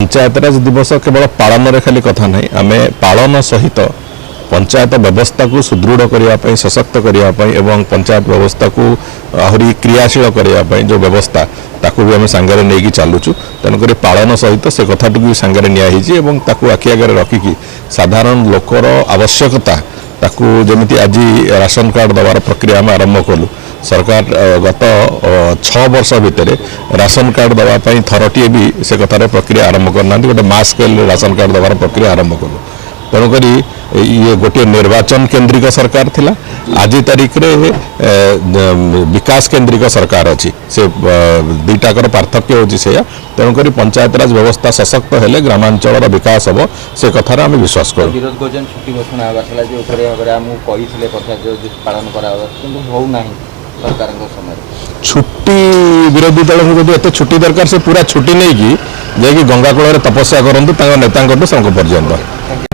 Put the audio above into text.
पंचायतराज दिवस केवल पालन खाली कथा नहीं आम पालन सहित पंचायत व्यवस्था को सुदृढ़ करने सशक्त करने एवं पंचायत व्यवस्था को आहरी क्रियाशील करने जो व्यवस्था ताकू भी आम सांगे नहीं चलुचु तेणुक पालन सहित से कथा भी सांगे निजी आखि आगे रखिकी साधारण लोकर आवश्यकता ताकू जमी आज राशन कार्ड दबार प्रक्रिया आम आरंभ कलु सरकार गत 6 वर्ष भितर राशन कार्ड दवाई थरटीए भी से कथार प्रक्रिया आरंभ करना गोटे मास स्केल राशन कार्ड दबार प्रक्रिया आरंभ कलु तेणुक ये गोटे निर्वाचन केन्द्रिक सरकार थिला आज तारीख रे विकास केन्द्रिक सरकार अच्छी से दुईटाकर पार्थक्य होची से तेणुक पंचायतराज व्यवस्था सशक्त हेले ग्रामांचल विकास हम से कथार आम विश्वास करूँ। विरोध कर छुट्टी घोषणा पालन कर छुट्टी विरोधी दल को एत छुट्टी दरकार से पूरा छुट्टी नहीं कि गंगा कूल तपस्या करूँ नेता पर्यंत।